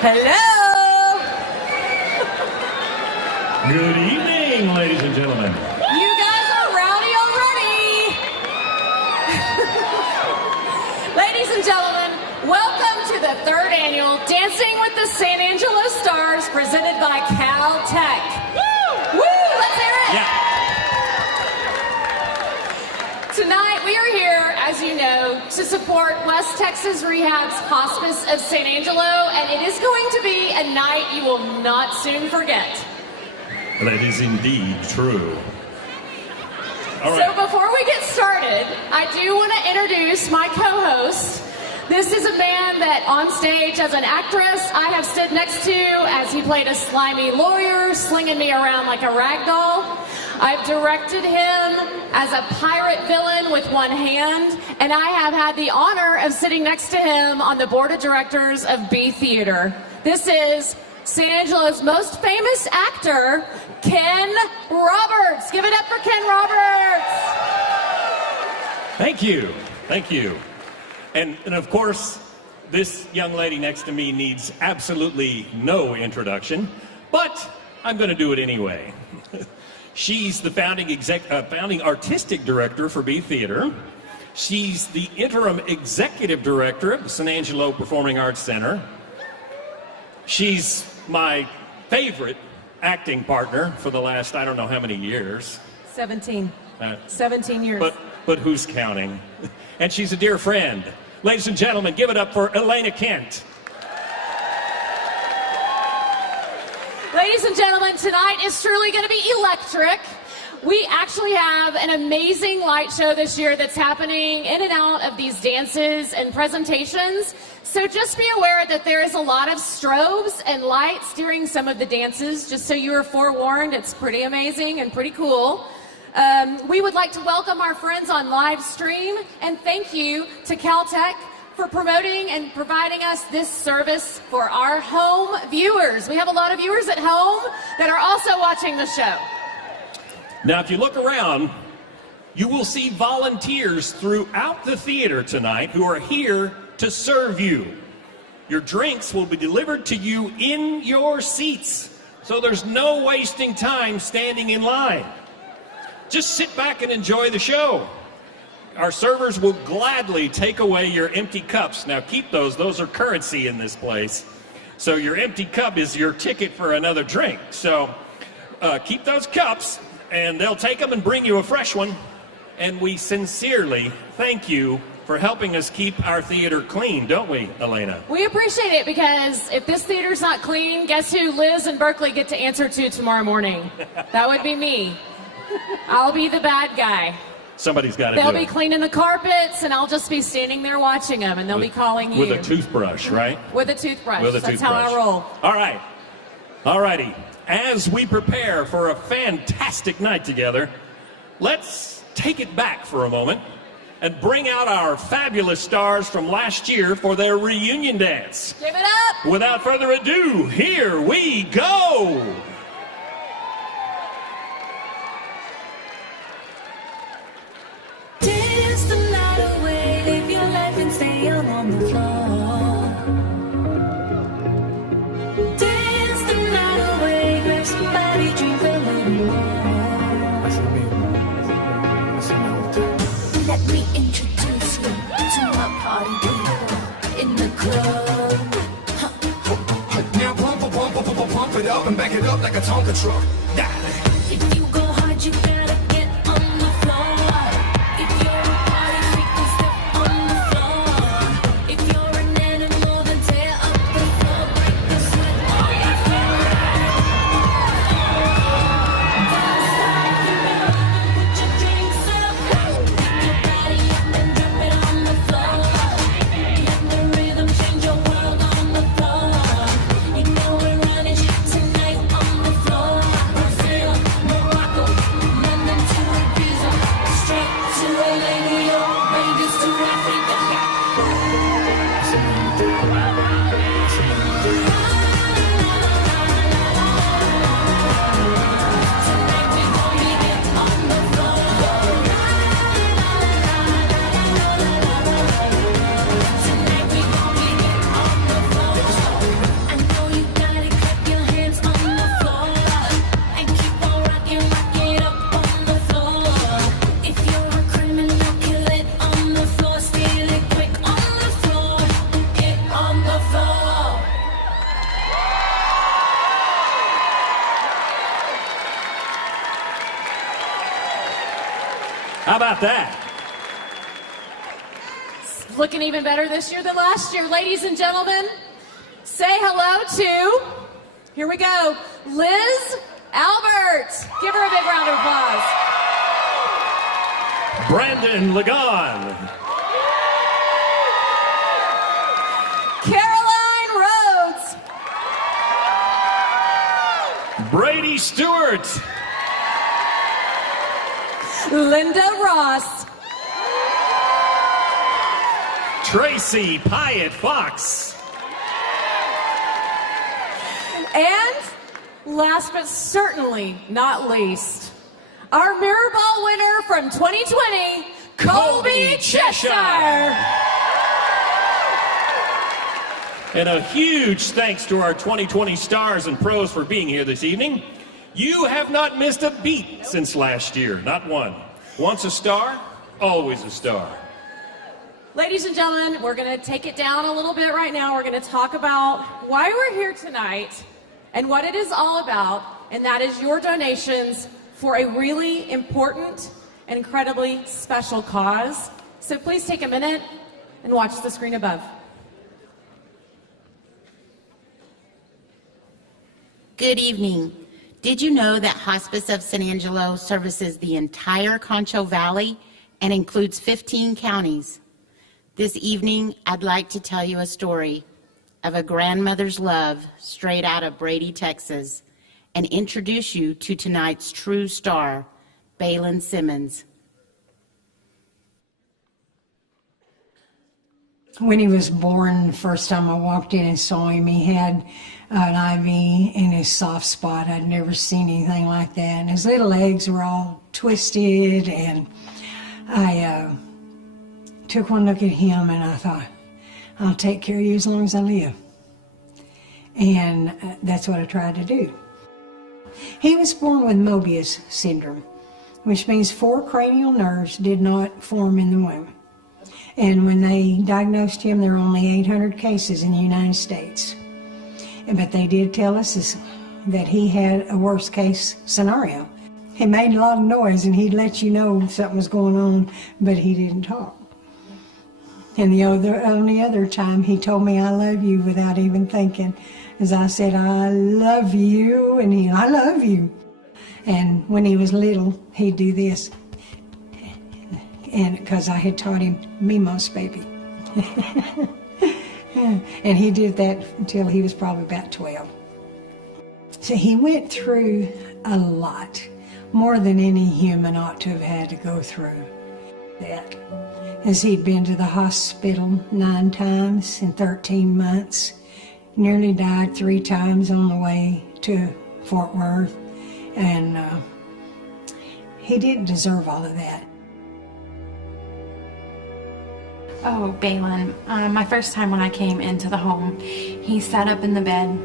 Hello. Good evening, ladies and gentlemen. You guys are rowdy already. Ladies and gentlemen, welcome to the third annual Dancing with the San Angelo Stars presented by Caltech. Woo! Woo! Let's hear it. Yeah. Tonight we are here, as you know, to support West Texas Rehab's Hospice of San Angelo, and it is going to be a night you will not soon forget. That is indeed true. All right. So before we get started, I do want to introduce my co-host. This is a man that on stage as an actress I have stood next to as he played a slimy lawyer, slinging me around like a rag doll. I've directed him as a pirate villain with one hand, and I have had the honor of sitting next to him on the board of directors of B Theater. This is San Angelo's most famous actor, Ken Roberts. Give it up for Ken Roberts. Thank you. Thank you. And of course, this young lady next to me needs absolutely no introduction, but I'm going to do it anyway. She's the founding artistic director for B Theater. She's the interim executive director of the San Angelo Performing Arts Center. She's my favorite acting partner for the last, I don't know how many years. 17 years. But who's counting? And she's a dear friend. Ladies and gentlemen, give it up for Elena Kent. Ladies and gentlemen, tonight is truly going to be electric. We actually have an amazing light show this year that's happening in and out of these dances and presentations. So just be aware that there is a lot of strobes and lights during some of the dances, just so you are forewarned. It's pretty amazing and pretty cool. We would like to welcome our friends on live stream, and thank you to Caltech for promoting and providing us this service for our home viewers. We have a lot of viewers at home that are also watching the show. Now, if you look around, you will see volunteers throughout the theater tonight who are here to serve you. Your drinks will be delivered to you in your seats, so there's no wasting time standing in line. Just sit back and enjoy the show. Our servers will gladly take away your empty cups. Now keep those are currency in this place. So your empty cup is your ticket for another drink. So keep those cups, and they'll take them and bring you a fresh one. And we sincerely thank you for helping us keep our theater clean, don't we, Elena? We appreciate it, because if this theater's not clean, guess who Liz and Berkeley get to answer to tomorrow morning? That would be me. I'll be the bad guy. Somebody's got to do it. They'll be cleaning the carpets, and I'll just be standing there watching them, and they'll be calling you. With a toothbrush, right? With a toothbrush. With a That's toothbrush. how I roll. All right. All righty. As we prepare for a fantastic night together, let's take it back for a moment and bring out our fabulous stars from last year for their reunion dance. Give it up. Without further ado, here we go. Dance the night away, live your life and stay young on the floor. Dance the night away, grab somebody, drink a little more. Let me introduce you to my party people in the club. Now pump it up and back it up like a Tonka truck. If you go hard, you gotta get on the floor. If you're a party freak, then step on the floor. If you're an animal, then tear up the floor. Break the sweat on the floor. Dance like you know, put your drinks up. Pick your body up and drop it on the floor. Let the rhythm change your world on the floor. You know we're running tonight on the floor. Brazil, Morocco, about that? Looking even better this year than last year. Ladies and gentlemen, say hello to, here we go, Liz Albert. Give her a big round of applause. Brandon Ligon. Caroline Rhodes. Brady Stewart. Linda Ross. Tracy Pyatt Fox. And last but certainly not least, our Mirror Ball winner from 2020, Colby Cheshire. And a huge thanks to our 2020 stars and pros for being here this evening. You have not missed a beat since last year, not one. Once a star, always a star. Ladies and gentlemen, we're going to take it down a little bit right now. We're going to talk about why we're here tonight and what it is all about, and that is your donations for a really important and incredibly special cause. So please take a minute and watch the screen above. Good evening. Did you know that Hospice of San Angelo services the entire Concho Valley and includes 15 counties? This evening, I'd like to tell you a story of a grandmother's love straight out of Brady, Texas, and introduce you to tonight's true star, Baylin Simmons. When he was born, the first time I walked in and saw him, he had an IV in his soft spot. I'd never seen anything like that. And his little legs were all twisted, and I took one look at him and I thought, I'll take care of you as long as I live. And that's what I tried to do. He was born with Mobius syndrome, which means 4 cranial nerves did not form in the womb. And when they diagnosed him, there were only 800 cases in the United States. But they did tell us that he had a worst case scenario. He made a lot of noise and he'd let you know something was going on, but he didn't talk. And the only other time he told me I love you without even thinking, as I said, I love you, and he, I love you. And when he was little, he'd do this. And because I had taught him Mimos baby. And he did that until he was probably about 12. So he went through a lot, more than any human ought to have had to go through that. As he'd been to the hospital 9 times in 13 months, nearly died 3 times on the way to Fort Worth, and he didn't deserve all of that. Oh, Baylin, my first time when I came into the home, he sat up in the bed,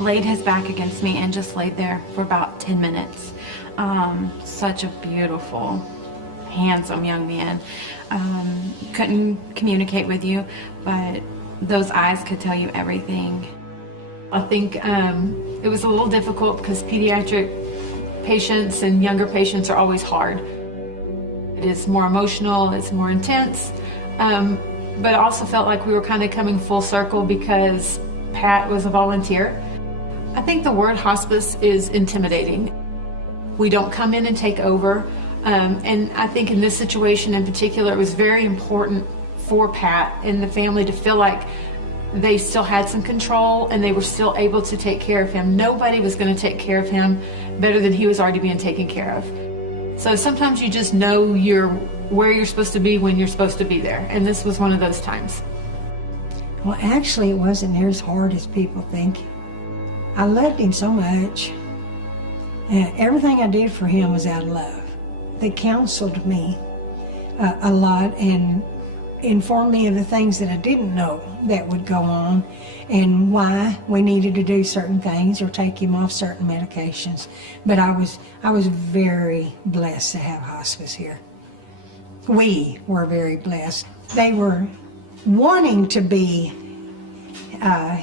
laid his back against me, and just laid there for about 10 minutes. Such a beautiful, handsome young man. Couldn't communicate with you, but those eyes could tell you everything. I think it was a little difficult because pediatric patients and younger patients are always hard. It is more emotional, it's more intense, but I also felt like we were kind of coming full circle because Pat was a volunteer. I think the word hospice is intimidating. We don't come in and take over. And I think in this situation in particular, it was very important for Pat and the family to feel like they still had some control and they were still able to take care of him. Nobody was going to take care of him better than he was already being taken care of. So sometimes you just know where you're supposed to be when you're supposed to be there. And this was one of those times. Well, actually, it wasn't near as hard as people think. I loved him so much. And everything I did for him was out of love. They counseled me a lot and informed me of the things that I didn't know that would go on and why we needed to do certain things or take him off certain medications. But I was very blessed to have hospice here. We were very blessed. They were wanting to be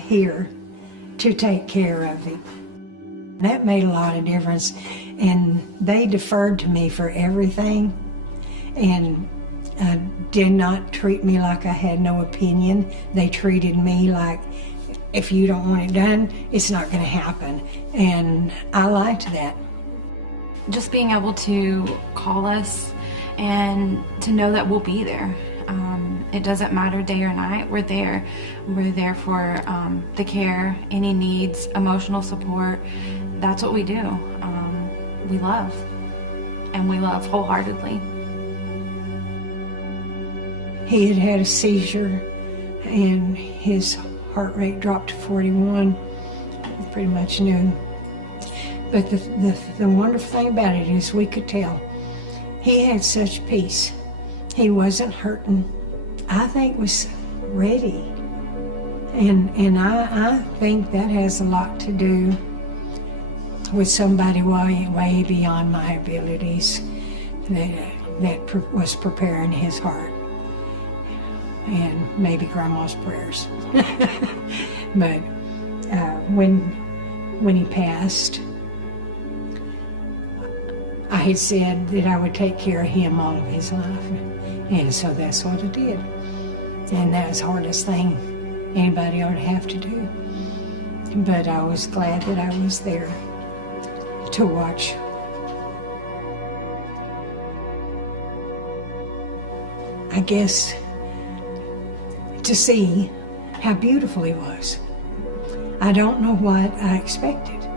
here to take care of him. That made a lot of difference, and they deferred to me for everything, and did not treat me like I had no opinion. They treated me like, if you don't want it done, it's not going to happen. And I liked that. Just being able to call us and to know that we'll be there. It doesn't matter day or night, we're there. We're there for the care, any needs, emotional support. That's what we do. We love, and we love wholeheartedly. He had had a seizure and his heart rate dropped to 41. Pretty much knew. But the wonderful thing about it is we could tell he had such peace. He wasn't hurting. I think was ready. And I think that has a lot to do with somebody way beyond my abilities that was preparing his heart. And maybe Grandma's prayers. But when he passed, I had said that I would take care of him all of his life. And so that's what I did. And that was the hardest thing anybody ought to have to do. But I was glad that I was there to watch. I guess to see how beautiful he was. I don't know what I expected,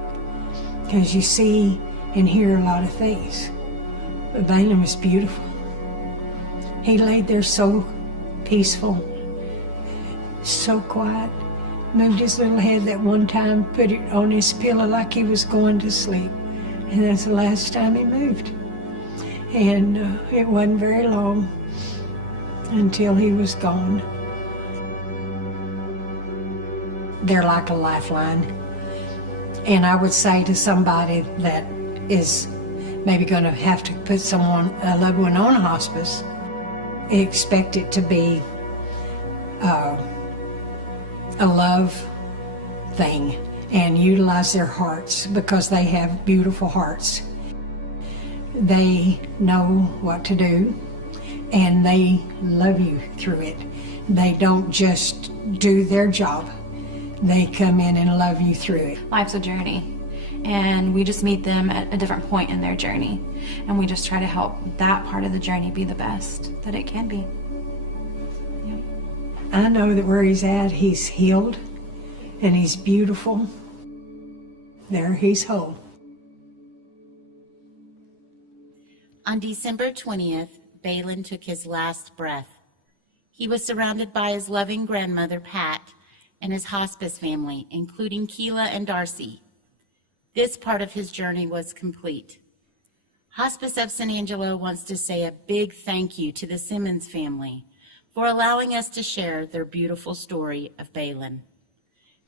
because you see and hear a lot of things. But Balin was beautiful. He laid there so peaceful, so quiet, moved his little head that one time, put it on his pillow like he was going to sleep. And that's the last time he moved. And it wasn't very long until he was gone. They're like a lifeline. And I would say to somebody that is maybe going to have to put a loved one on hospice, expect it to be a love thing and utilize their hearts, because they have beautiful hearts. They know what to do and they love you through it. They don't just do their job. They come in and love you through it. Life's a journey, and we just meet them at a different point in their journey, and we just try to help that part of the journey be the best that it can be. Yeah. I know that where he's at, he's healed and he's beautiful. There, he's whole. On December 20th, Balin took his last breath. He was surrounded by his loving grandmother, Pat, and his hospice family, including Keela and Darcy. This part of his journey was complete. Hospice of San Angelo wants to say a big thank you to the Simmons family for allowing us to share their beautiful story of Balin.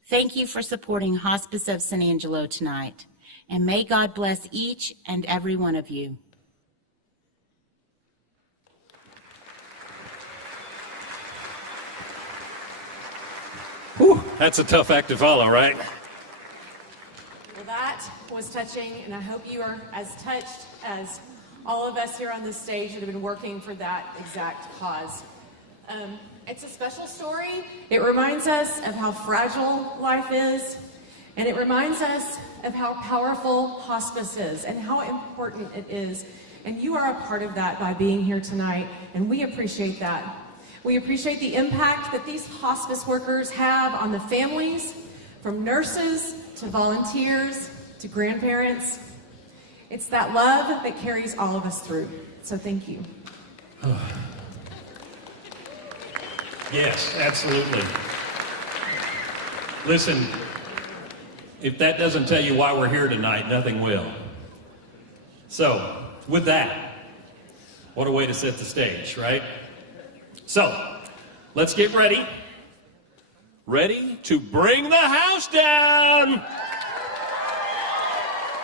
Thank you for supporting Hospice of San Angelo tonight, and may God bless each and every one of you. Whew, that's a tough act to follow, right? Well, that was touching, and I hope you are as touched as all of us here on this stage that have been working for that exact cause. It's a special story. It reminds us of how fragile life is, and it reminds us of how powerful hospice is and how important it is. And you are a part of that by being here tonight, and we appreciate that. We appreciate the impact that these hospice workers have on the families, from nurses to volunteers to grandparents. It's that love that carries all of us through. So thank you. Yes, absolutely. Listen, if that doesn't tell you why we're here tonight, nothing will. So, with that, what a way to set the stage, right? So, let's get ready. Ready to bring the house down.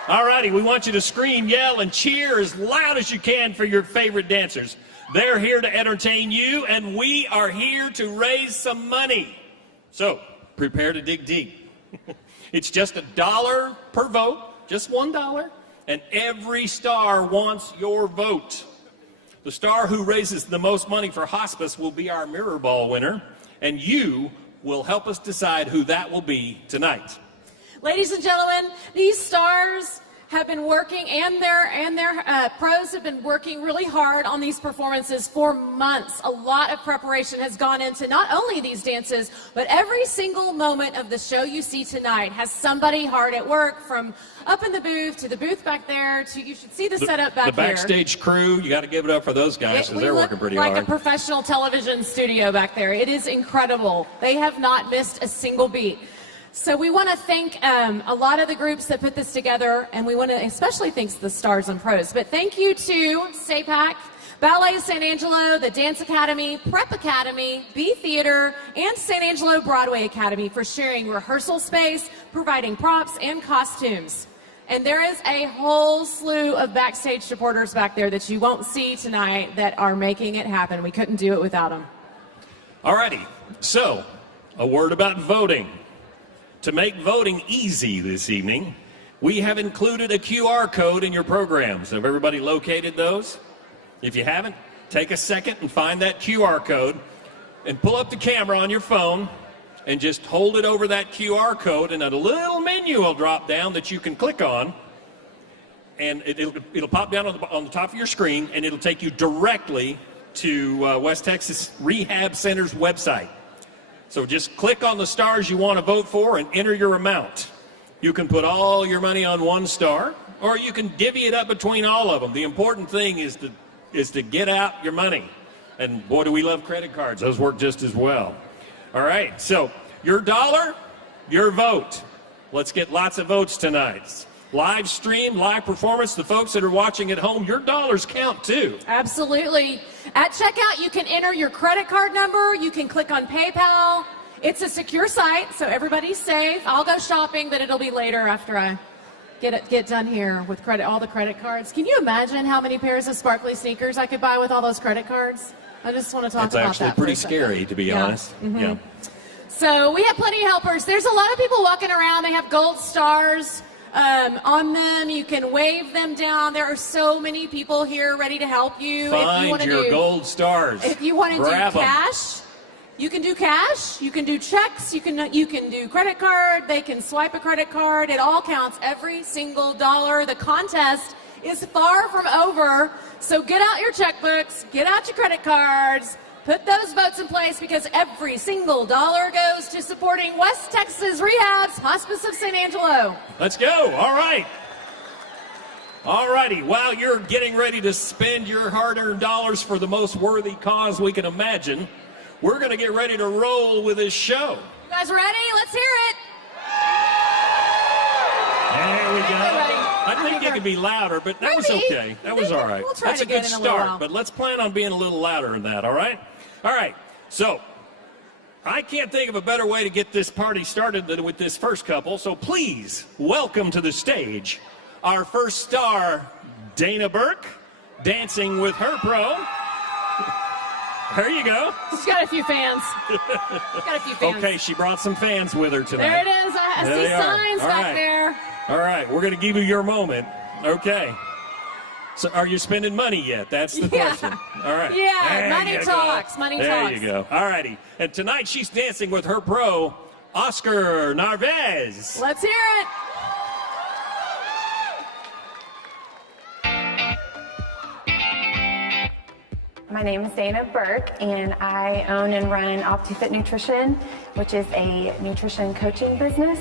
All righty, we want you to scream, yell, and cheer as loud as you can for your favorite dancers. They're here to entertain you, and we are here to raise some money. So, prepare to dig deep. It's just $1 per vote, just $1, and every star wants your vote. The star who raises the most money for hospice will be our mirror ball winner, and you will help us decide who that will be tonight. Ladies and gentlemen, these stars have been working, and their pros have been working really hard on these performances for months. A lot of preparation has gone into not only these dances, but every single moment of the show you see tonight has somebody hard at work, from up in the booth to the booth back there to, you should see the setup back The here. backstage crew, you got to give it up for those guys because We they're look working pretty like hard. a professional television studio back there. It is incredible. They have not missed a single beat. So we want to thank a lot of the groups that put this together, and we want to especially thank the stars and pros. But thank you to SAPAC, Ballet San Angelo, the Dance Academy, Prep Academy, B Theater, and San Angelo Broadway Academy for sharing rehearsal space, providing props and costumes. And there is a whole slew of backstage supporters back there that you won't see tonight that are making it happen. We couldn't do it without them. Alrighty, so a word about voting. To make voting easy this evening, we have included a QR code in your programs. Have everybody located those? If you haven't, take a second and find that QR code and pull up the camera on your phone and just hold it over that QR code, and a little menu will drop down that you can click on, and it'll pop down on the top of your screen, and it'll take you directly to West Texas Rehab Center's website. So just click on the stars you want to vote for and enter your amount. You can put all your money on one star, or you can divvy it up between all of them. The important thing is to get out your money. And boy, do we love credit cards. Those work just as well. All right, so your dollar, your vote. Let's get lots of votes tonight. Live stream, live performance. The folks that are watching at home, your dollars count too. Absolutely. At checkout, you can enter your credit card number. You can click on PayPal. It's a secure site, so everybody's safe. I'll go shopping, but it'll be later after I get done here with all the credit cards. Can you imagine how many pairs of sparkly sneakers I could buy with all those credit cards? I just want to talk It's about actually that. pretty scary, to be honest. Mm-hmm. Yeah. So we have plenty of helpers. There's a lot of people walking around. They have gold stars on them. You can wave them down. There are so many people here ready to help you. Find your gold stars. If you want to do Grab 'em. cash, you can do cash. You can do checks. You can do credit card. They can swipe a credit card. It all counts. Every single dollar. The contest is far from over. So get out your checkbooks. Get out your credit cards. Put those votes in place, because every single dollar goes to supporting West Texas Rehab's Hospice of San Angelo. Let's go. All right. All righty. While you're getting ready to spend your hard-earned dollars for the most worthy cause we can imagine, we're going to get ready to roll with this show. You guys ready? Let's hear it. There we go. We're ready. I think it could be louder, but that was Maybe. okay. That was all right. We'll try That's to a get good in a little while. start, but let's plan on being a little louder than that, all right? All right. So, I can't think of a better way to get this party started than with this first couple, so please welcome to the stage our first star, Dana Burke, dancing with her pro. There you go. She's got a few fans. Got a few fans. Okay, she brought some fans with her tonight. There it is. I There see they are. signs All back right. there. All right, we're going to give you your moment. Okay. So are you spending money yet? That's the Yeah. question. All right. Yeah, There money you go. talks, money there talks. you go. All righty. And tonight she's dancing with her pro, Oscar Narvez. Let's hear it. My name is Dana Burke, and I own and run OptiFit Nutrition, which is a nutrition coaching business.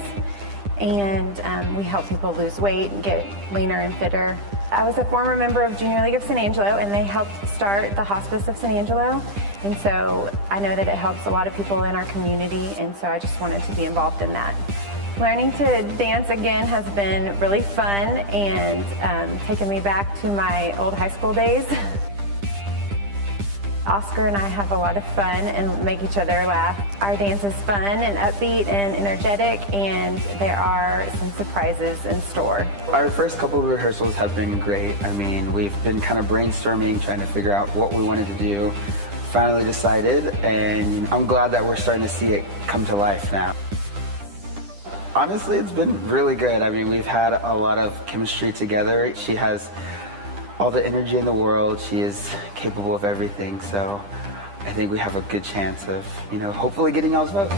And we help people lose weight and get leaner and fitter. I was a former member of Junior League of San Angelo, and they helped start the Hospice of San Angelo. And so I know that it helps a lot of people in our community, and so I just wanted to be involved in that. Learning to dance again has been really fun and taken me back to my old high school days. Oscar and I have a lot of fun and make each other laugh. Our dance is fun and upbeat and energetic, and there are some surprises in store. Our first couple of rehearsals have been great. I mean, we've been kind of brainstorming, trying to figure out what we wanted to do. Finally decided, and I'm glad that we're starting to see it come to life now. Honestly, it's been really good. I mean, we've had a lot of chemistry together. She has all the energy in the world. She is capable of everything. So I think we have a good chance of, hopefully getting y'all's votes.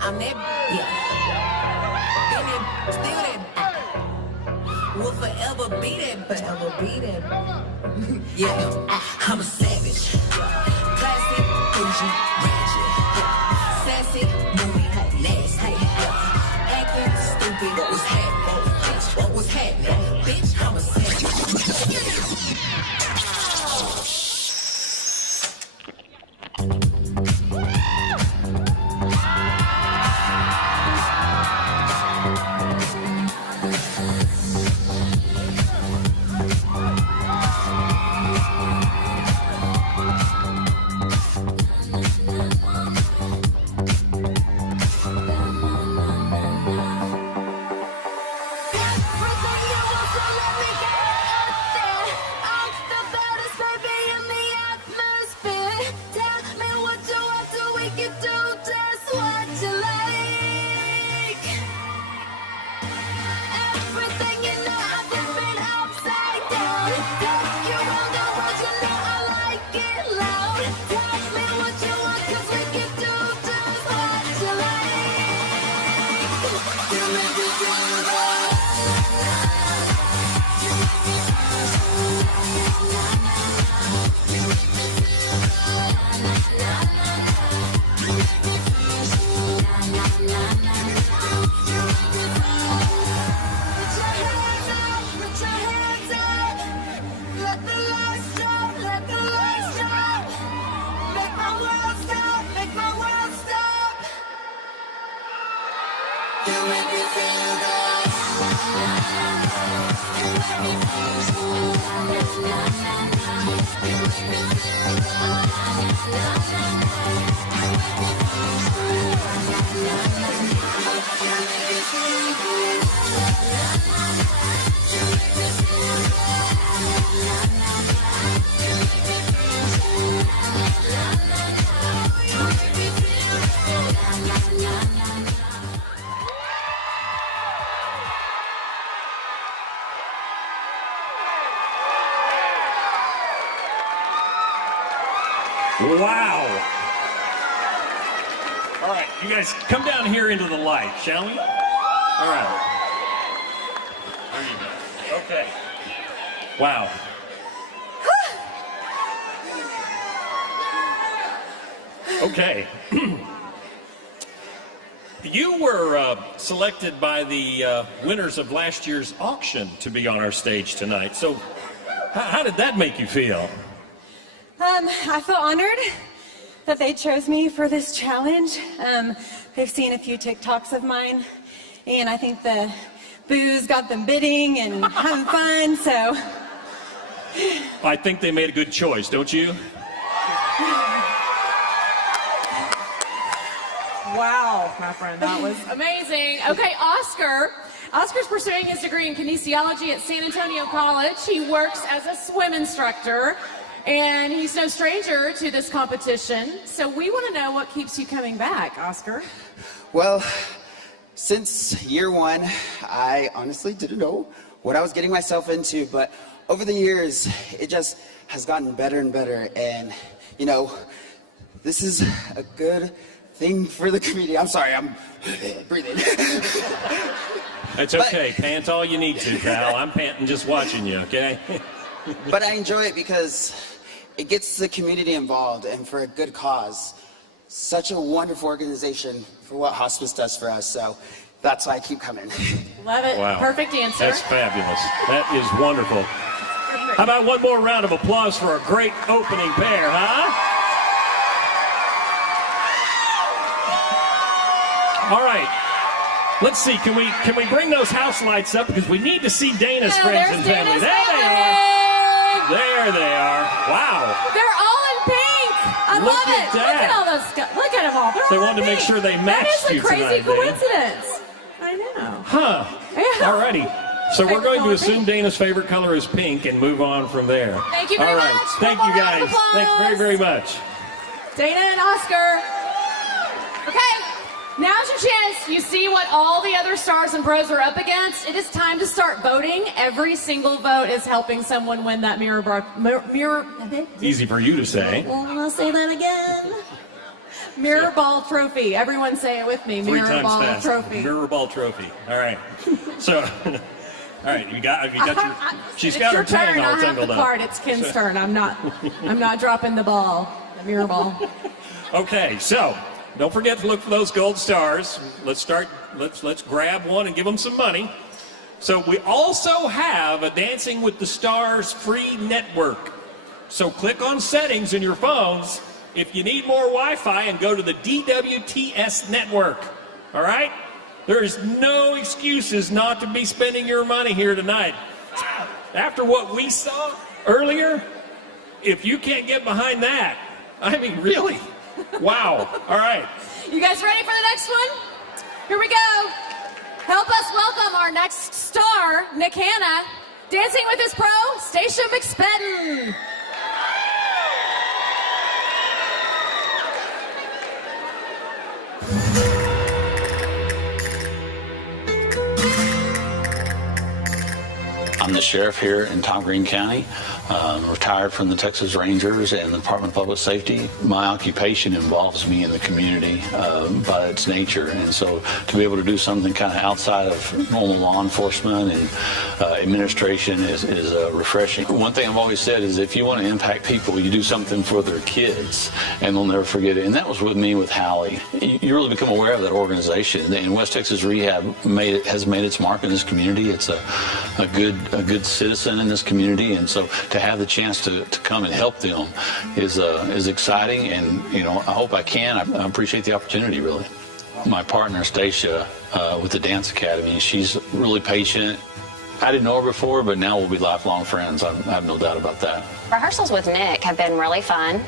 I'm that, yeah. Been that, still that. Will forever be that, forever be that. Yeah, I'm a savage. Classic, bougie, ratchet. Sassy, movie, nasty. Acting stupid, what was happening? What was happening? Bitch, I'm a savage. Wow. All right, you guys come down here into the light, shall we? All right. There you go. Okay. Wow. Okay. You were selected by the winners of last year's auction to be on our stage tonight. So how did that make you feel? I feel honored that they chose me for this challenge. They've seen a few TikToks of mine, and I think the booze got them bidding and having fun, so. I think they made a good choice, don't you? Wow, my friend, that was amazing. Okay, Oscar. Oscar's pursuing his degree in kinesiology at San Antonio College. He works as a swim instructor, and he's no stranger to this competition. So we want to know what keeps you coming back, Oscar. Well, since year one, I honestly didn't know what I was getting myself into, but over the years, it just has gotten better and better. And, you know, this is a good thing for the community. I'm sorry, I'm breathing. It's okay. Pant all you need to, pal. I'm panting just watching you, okay? But I enjoy it because it gets the community involved and for a good cause. Such a wonderful organization for what Hospice does for us. So that's why I keep coming. Love it. Wow. Perfect answer. That's fabulous. That is wonderful. How about one more round of applause for a great opening pair, huh? All right. Let's see. Can we bring those house lights up because we need to see Dana's friends and family. There they are. There they are. Wow. They're all in pink. I Look love at it. that. Look at all those guys. Look at them all. They're They all wanted in to make pink. sure they matched you That is a crazy tonight, Dana. coincidence. I know. Huh. Yeah. All righty. So we're Favorite going to color assume pink. Dana's favorite color is pink and move on from there. Thank you very All right. much. Thank One you more round guys. of Thanks very, applause. very much. Dana and Oscar. Okay, now's your chance. You see what all the other stars and pros are up against. It is time to start voting. Every single vote is helping someone win that mirror. Easy for you to say. Well, I'll say that again. Mirror ball trophy. Everyone say it with me. Three Mirror times ball fast. trophy. Mirror ball trophy. All right. So, all right. You got your. She's got her It's your tang turn. all I have tangled the up. card. It's Kim's turn. I'm not dropping the ball. The mirror ball. Okay. So, don't forget to look for those gold stars. Let's start. Let's grab one and give them some money. So we also have a Dancing with the Stars free network. So click on settings in your phones if you need more Wi-Fi and go to the DWTS network. All right? There is no excuses not to be spending your money here tonight. After what we saw earlier, if you can't get behind that, I mean, really? Wow. All right. You guys ready for the next one? Here we go. Help us welcome our next star, Nick Hanna, dancing with his pro, Stacia McSpedden. I'm the sheriff here in Tom Green County. Retired from the Texas Rangers and the Department of Public Safety. My occupation involves me in the community by its nature, and so to be able to do something kind of outside of normal law enforcement and administration is refreshing. One thing I've always said is if you want to impact people, you do something for their kids, and they'll never forget it. And that was with me with Hallie. You really become aware of that organization. And West Texas Rehab has made its mark in this community. It's a good citizen in this community, and so to have the chance to come and help them is exciting, and I hope I can. I appreciate the opportunity, really. My partner Stacia with the Dance Academy, she's really patient. I didn't know her before, but now we'll be lifelong friends. I have no doubt about that. Rehearsals with Nick have been really fun.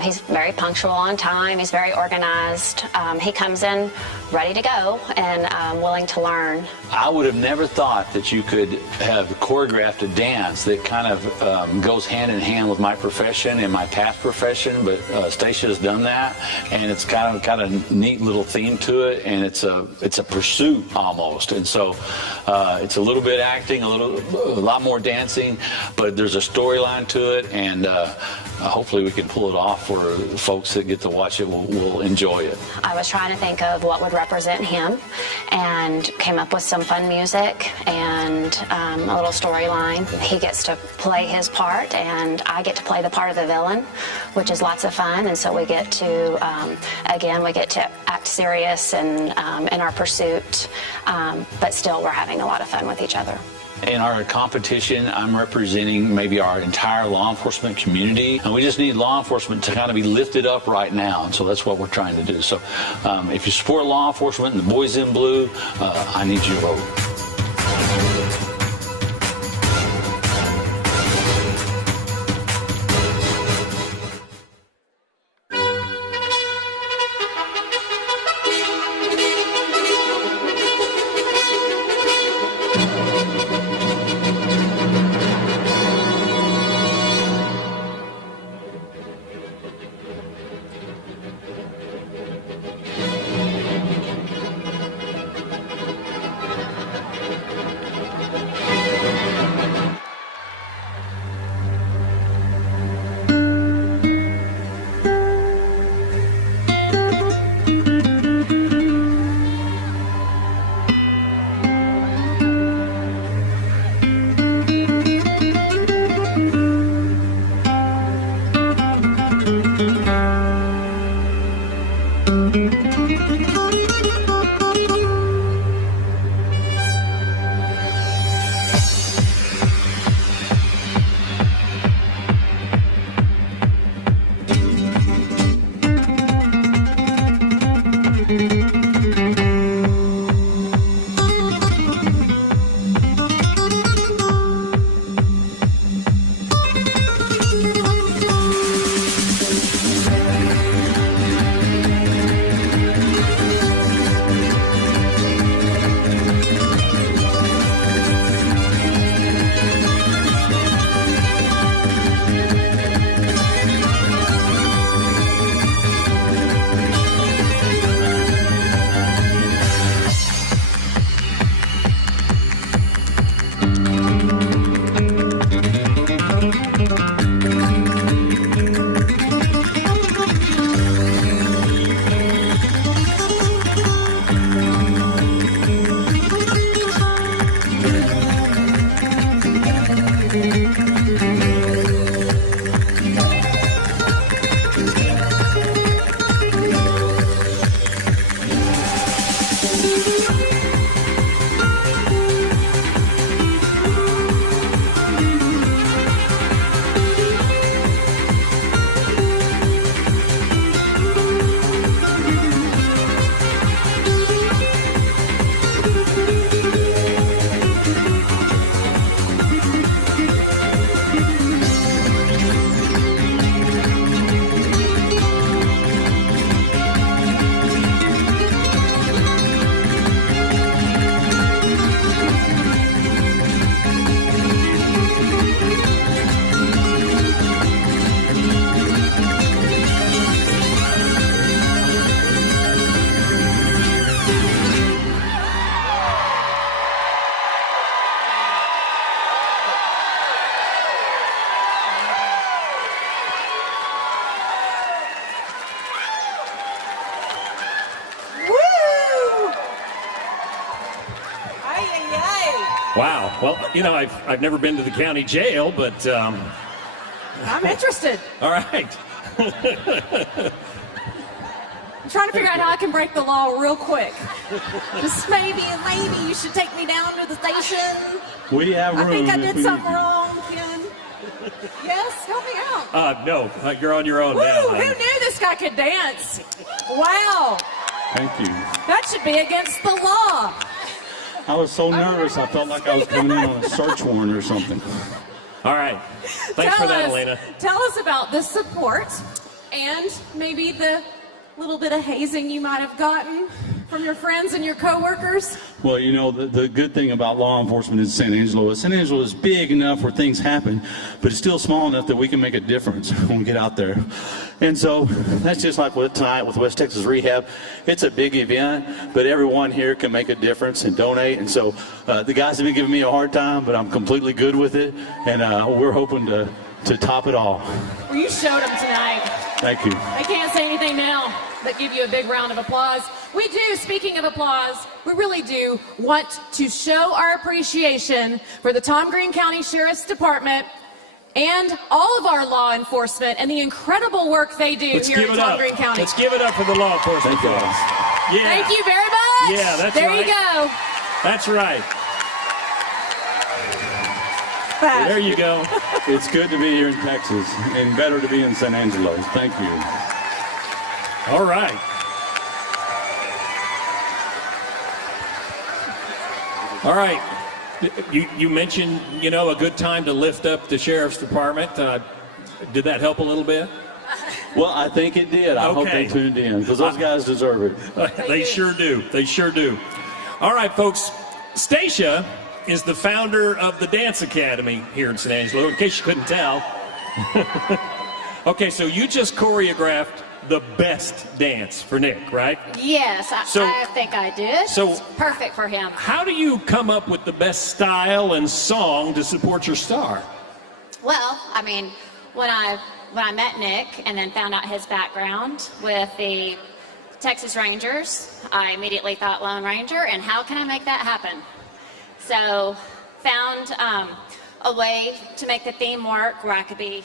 He's very punctual on time. He's very organized. He comes in ready to go and willing to learn. I would have never thought that you could have choreographed a dance that kind of goes hand in hand with my profession and my past profession, but Stacia has done that, and it's got a neat little theme to it, and it's a pursuit almost. And so it's a little bit acting, a lot more dancing, but there's a storyline to it, and hopefully we can pull it off for folks that get to watch it will enjoy it. I was trying to think of what would represent him and came up with some fun music and a little storyline. He gets to play his part, and I get to play the part of the villain, which is lots of fun. And so we get to, we get to act serious and in our pursuit, but still we're having a lot of fun with each other. In our competition, I'm representing maybe our entire law enforcement community, and we just need law enforcement to kind of be lifted up right now, and so that's what we're trying to do. So if you support law enforcement and the boys in blue, I need your vote. Well, you know, I've never been to the county jail, but I'm interested. all right. I'm trying to figure out how I can break the law real quick. Just maybe you should take me down to the station. We have room. I think I if did we something need to. wrong, Ken. Yes, help me out. No, you're on your own Woo, now. who hon. knew this guy could dance? Wow, Thank you. that should be against the law. I was so nervous, I felt like I was coming in on a search warrant or something. All right. Thanks for that, Elena. Tell us about the support and maybe the little bit of hazing you might have gotten from your friends and your coworkers. Well, you know, the good thing about law enforcement in San Angelo is big enough where things happen, but it's still small enough that we can make a difference when we get out there. And so that's just like with tonight with West Texas Rehab. It's a big event, but everyone here can make a difference and donate. And so the guys have been giving me a hard time, but I'm completely good with it. And we're hoping to top it all. Well, you showed them tonight. Thank you. I can't say anything now but give you a big round of applause. We do, speaking of applause, we really do want to show our appreciation for the Tom Green County Sheriff's Department and all of our law enforcement and the incredible work they do Let's here give in it Tom up. Green County. Let's give it up for the law enforcement Thank you. folks. Yeah. Thank you very much. Yeah, that's there right. you go. That's right. There you go. It's good to be here in Texas and better to be in San Angelo. Thank you. All right. All right. You mentioned, you know, a good time to lift up the sheriff's department. Did that help a little bit? Well, I think it did. I hope they tuned in because those guys deserve it. They sure do. They sure do. All right, folks. Stacia is the founder of the Dance Academy here in San Angelo, in case you couldn't tell. Okay, so you just choreographed the best dance for Nick, right? Yes, I think I did. So- It's perfect for him. How do you come up with the best style and song to support your star? Well, I mean, when I met Nick and then found out his background with the Texas Rangers, I immediately thought Lone Ranger, and how can I make that happen? So found a way to make the theme work where I could be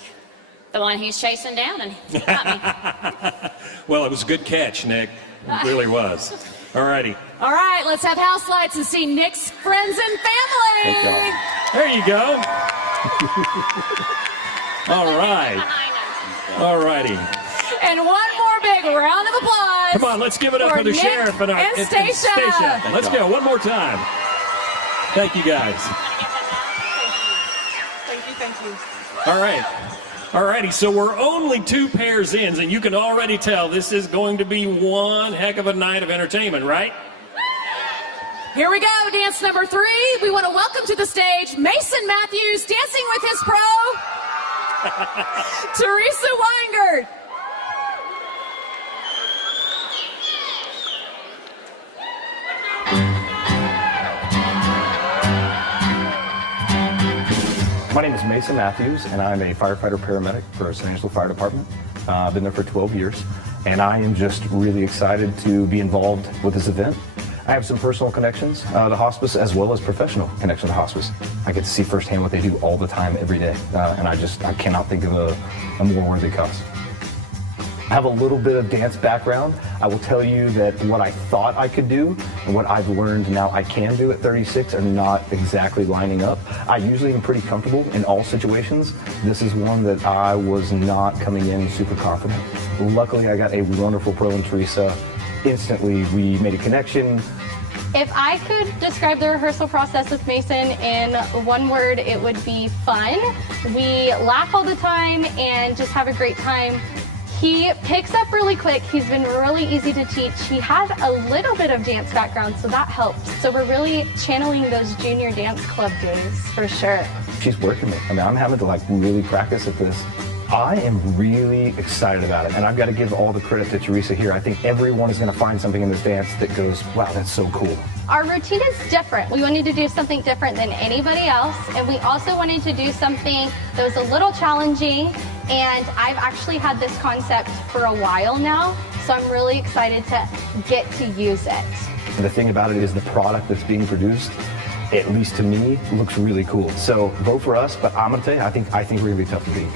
the one he's chasing down, and he got me. Well, it was a good catch, Nick. It really was. All righty. All right, let's have house lights and see Nick's friends and family. Thank y'all. There you go. All right. All righty. And one more big round of applause. Come on, let's give it up for the Nick sheriff and Stacia. Let's go one more time. Thank you, guys. Thank you. All right. All righty, so we're only 2 pairs in, and you can already tell this is going to be one heck of a night of entertainment, right? Here we go, dance number 3. We want to welcome to the stage Mason Matthews dancing with his pro, Teresa Weingart. My name is Mason Matthews, and I'm a firefighter paramedic for San Angelo Fire Department. I've been there for 12 years, and I am just really excited to be involved with this event. I have some personal connections to hospice as well as professional connection to hospice. I get to see firsthand what they do all the time, every day, and I cannot think of a more worthy cause. I have a little bit of dance background. I will tell you that what I thought I could do and what I've learned now I can do at 36 are not exactly lining up. I usually am pretty comfortable in all situations. This is one that I was not coming in super confident. Luckily, I got a wonderful pro in Teresa. Instantly, we made a connection. If I could describe the rehearsal process with Mason in one word, it would be fun. We laugh all the time and just have a great time. He picks up really quick. He's been really easy to teach. He has a little bit of dance background, so that helps. So we're really channeling those junior dance club days for sure. She's working me. I mean, I'm having to really practice at this. I am really excited about it, and I've got to give all the credit to Teresa here. I think everyone is going to find something in this dance that goes, wow, that's so cool. Our routine is different. We wanted to do something different than anybody else, and we also wanted to do something that was a little challenging, and I've actually had this concept for a while now, so I'm really excited to get to use it. And the thing about it is the product that's being produced at least to me, looks really cool. So vote for us, but I'm gonna tell you, I think we're gonna be tough to beat.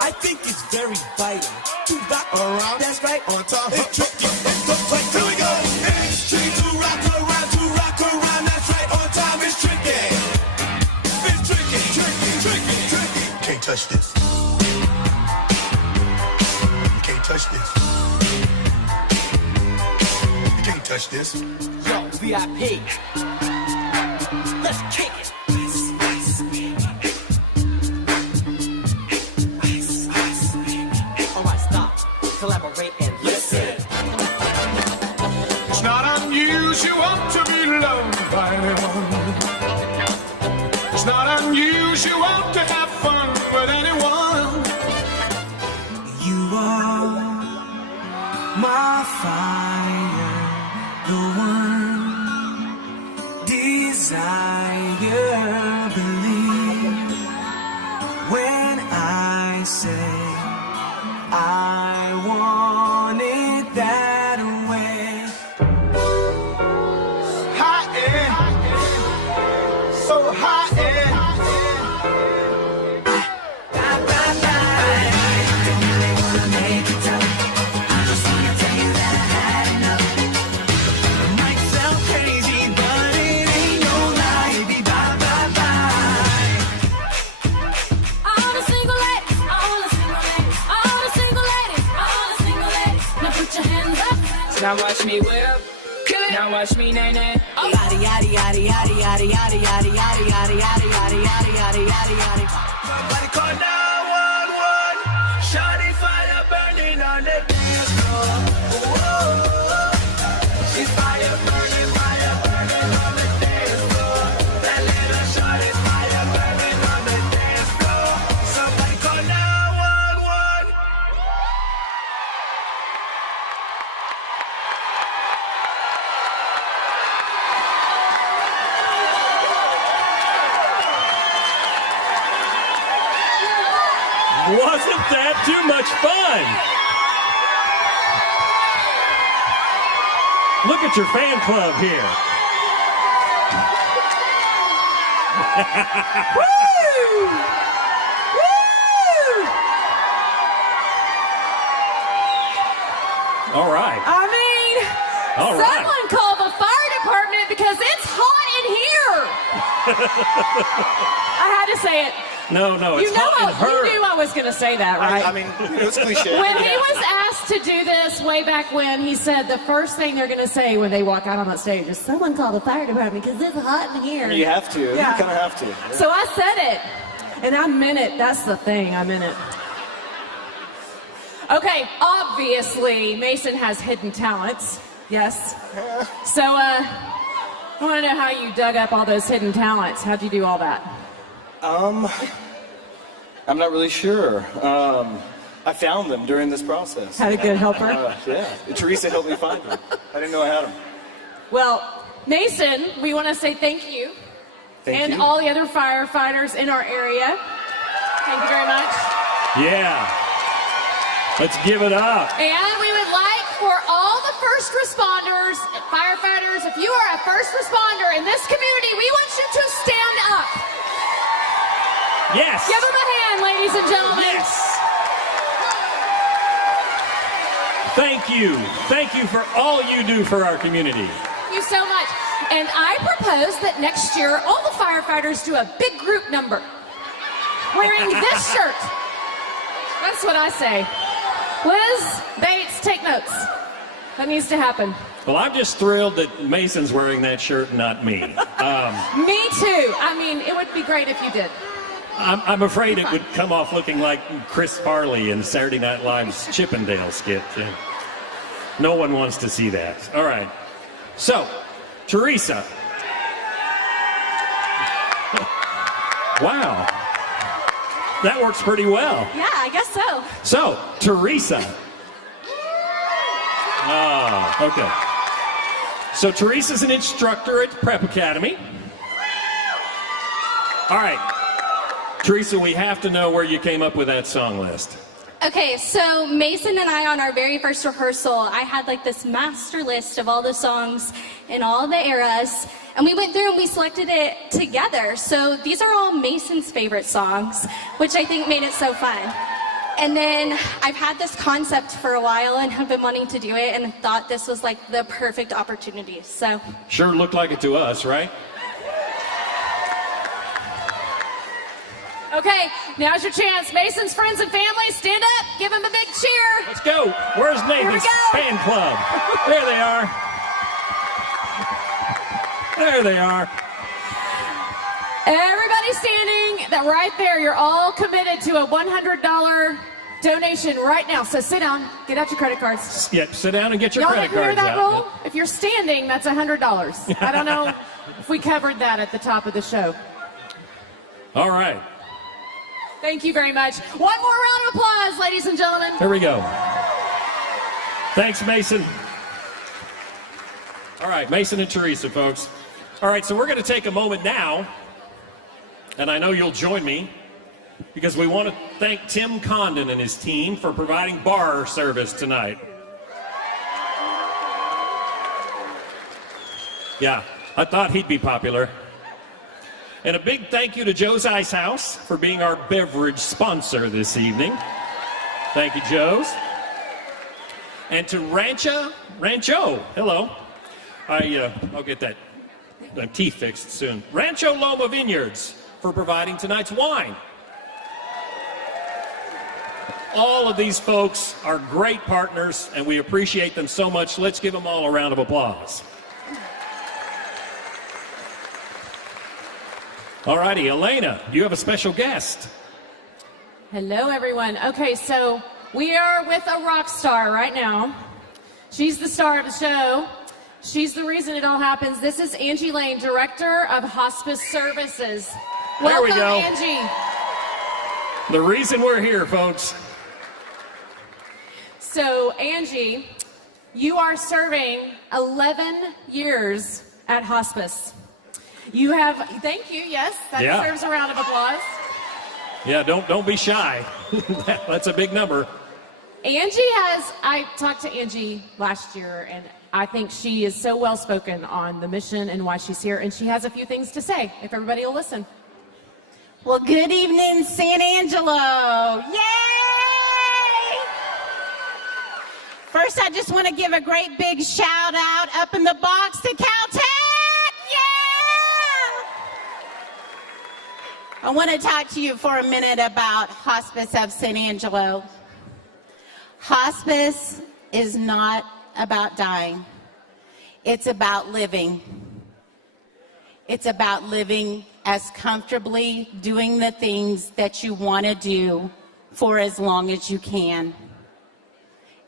I think it's very vital to rock around. That's right, on top. It's tricky. It's so quick. Here we go. It's tricky to rock around. That's right, on time. It's tricky. It's tricky. Can't touch this. You can't touch this. You can't touch this. Yo, VIP. Let's kick it. Collaborate and listen. It's not unusual to be loved by anyone. It's not unusual to have fun with anyone. You are my fire, the one desire. Believe when I say I want it that way. High end, so high end. Don't really wanna make it tough. I just wanna tell you that I had enough. It might sound crazy, but it ain't no lie. Be bye, bye, bye. All the single ladies, all the single ladies, all the single ladies, all the single ladies. Now put your hands up. Now watch me whip. Now watch me nay nay. Yaddy yaddy yaddy yaddy yaddy yaddy yaddy yaddy yaddy yaddy yaddy yaddy yaddy yaddy yaddy. Somebody call 911. Shawty fire burning on the dance floor. Whoa. She's fire burning on the dance floor. That little shawty's fire burning on the dance floor. Somebody call 911. Wasn't that too much fun? Look at your fan club here. Woo! Woo! All right. I mean, All right. someone call the fire department because it's hot in here. I had to say it. No, it's hot in her. You knew I was going to say that, right? I mean, it was cliche. When he was asked to do this way back when, he said the first thing they're going to say when they walk out on that stage is, someone call the fire department because it's hot in here. You have to. Yeah. You kind of have to. So I said it, and I meant it. That's the thing. I meant it. Okay, obviously, Mason has hidden talents. Yes. So I want to know how you dug up all those hidden talents. How'd you do all that? I'm not really sure. I found them during this process. Had a good helper? Yeah. Teresa helped me find them. I didn't know I had them. Well, Mason, we want to say thank you. Thank you. All the other firefighters in our area. Thank you very much. Yeah. Let's give it up. And we would like for all the first responders, firefighters, if you are a first responder in this community, we want you to stand up. Yes. Give them a hand, ladies and gentlemen. Yes. Thank you. Thank you for all you do for our community. Thank you so much. And I propose that next year, all the firefighters do a big group number wearing this shirt. That's what I say. Liz, Bates, take notes. That needs to happen. Well, I'm just thrilled that Mason's wearing that shirt and not me. Me too. I mean, it would be great if you did. I'm afraid it would come off looking like Chris Farley in Saturday Night Live's Chippendale skit. No one wants to see that. All right. So, Teresa. Wow. That works pretty well. Yeah, I guess so. So, Teresa. Okay. So, Teresa's an instructor at Prep Academy. All right. Teresa, we have to know where you came up with that song list. Okay, so Mason and I, on our very first rehearsal, I had like this master list of all the songs in all the eras, and we went through and we selected it together. So these are all Mason's favorite songs, which I think made it so fun. And then I've had this concept for a while and have been wanting to do it, and thought this was like the perfect opportunity. So Sure looked like it to us, right? Okay, now's your chance. Mason's friends and family, stand up, give him a big cheer. Let's go. Where's Nathan's fan club? There they are. There they are. Everybody standing, that right there, you're all committed to a $100 donation right now. So sit down, get out your credit cards. Yeah, sit down and get your Y'all credit didn't hear cards that out. rule? If you're standing, that's $100. I don't know if we covered that at the top of the show. All right. Thank you very much. One more round of applause, ladies and gentlemen. Here we go. Thanks, Mason. All right, Mason and Teresa, folks. All right, so we're going to take a moment now, and I know you'll join me, because we want to thank Tim Condon and his team for providing bar service tonight. Yeah, I thought he'd be popular. And a big thank you to Joe's Ice House for being our beverage sponsor this evening. Thank you, Joe's. And to Rancho, hello. I'll get that teeth fixed soon. Rancho Loma Vineyards for providing tonight's wine. All of these folks are great partners, and we appreciate them so much. Let's give them all a round of applause. All righty, Elena, you have a special guest. Hello, everyone. Okay, so we are with a rock star right now. She's the star of the show. She's the reason it all happens. This is Angie Lane, Director of Hospice Services. There we Welcome, go. Angie. The reason we're here, folks. So, Angie, you are serving 11 years at hospice. You have, thank you, yes, that Yeah. deserves a round of applause. Yeah, don't be shy. That's a big number. I talked to Angie last year, and I think she is so well-spoken on the mission and why she's here, and she has a few things to say, if everybody will listen. Well, good evening, San Angelo. Yay! First, I just want to give a great big shout out up in the box to Caltech. I want to talk to you for a minute about Hospice of San Angelo. Hospice is not about dying. It's about living. It's about living as comfortably doing the things that you want to do for as long as you can.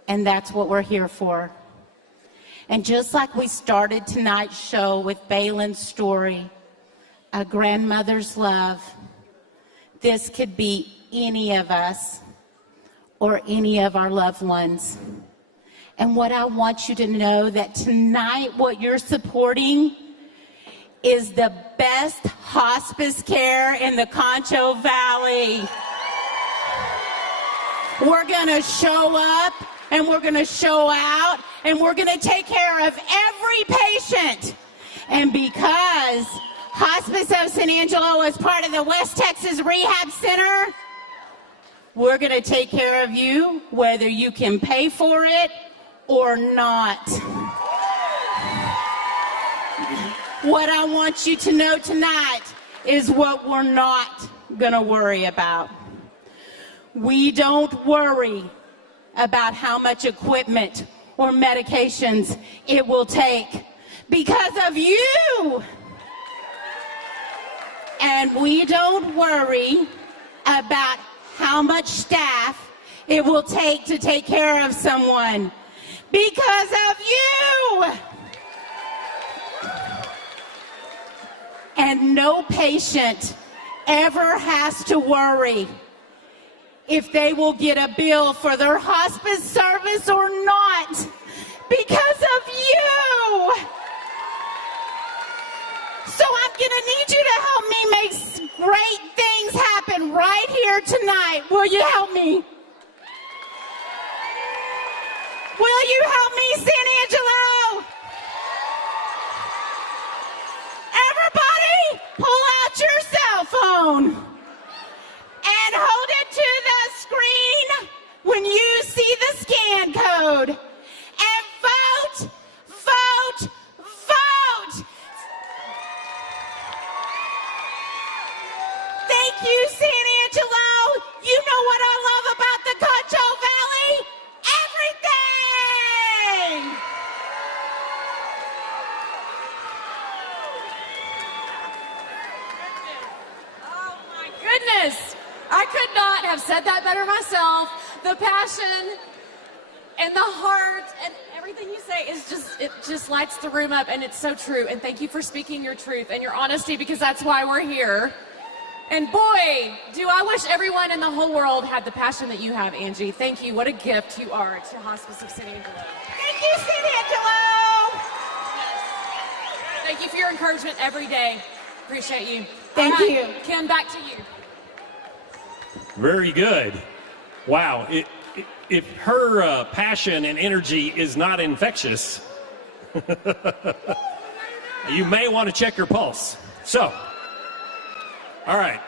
And that's what we're here for. And just like we started tonight's show with Balin's story, a grandmother's love, this could be any of us or any of our loved ones. And what I want you to know that tonight what you're supporting is the best hospice care in the Concho Valley. We're gonna show up and we're gonna show out and we're gonna take care of every patient. And because Hospice of San Angelo is part of the West Texas Rehab Center, we're gonna take care of you whether you can pay for it or not. What I want you to know tonight is what we're not gonna worry about. We don't worry about how much equipment or medications it will take because of you. And we don't worry about how much staff it will take to take care of someone because of you. And no patient ever has to worry if they will get a bill for their hospice service or not because of you. So I'm gonna need you to help me make great things happen right here tonight. Will you help me? Will you help me, San Angelo? Everybody, pull out your cell phone and hold it to the screen when you see the scan code. And vote, vote, vote. Thank you, San Angelo. You know what I love about the Concho Valley? Everything! Oh my goodness! I could not have said that better myself. The passion and the heart and everything you say is it just lights the room up, and it's so true. And thank you for speaking your truth and your honesty, because that's why we're here. And boy, do I wish everyone in the whole world had the passion that you have, Angie. Thank you. What a gift you are to Hospice of San Angelo. Thank you, San Angelo. Thank you for your encouragement every day. Appreciate you. Thank All right, you. Kim, back to you. Very good. Wow. If her passion and energy is not infectious, you may want to check your pulse. So, all right.